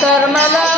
Karmala.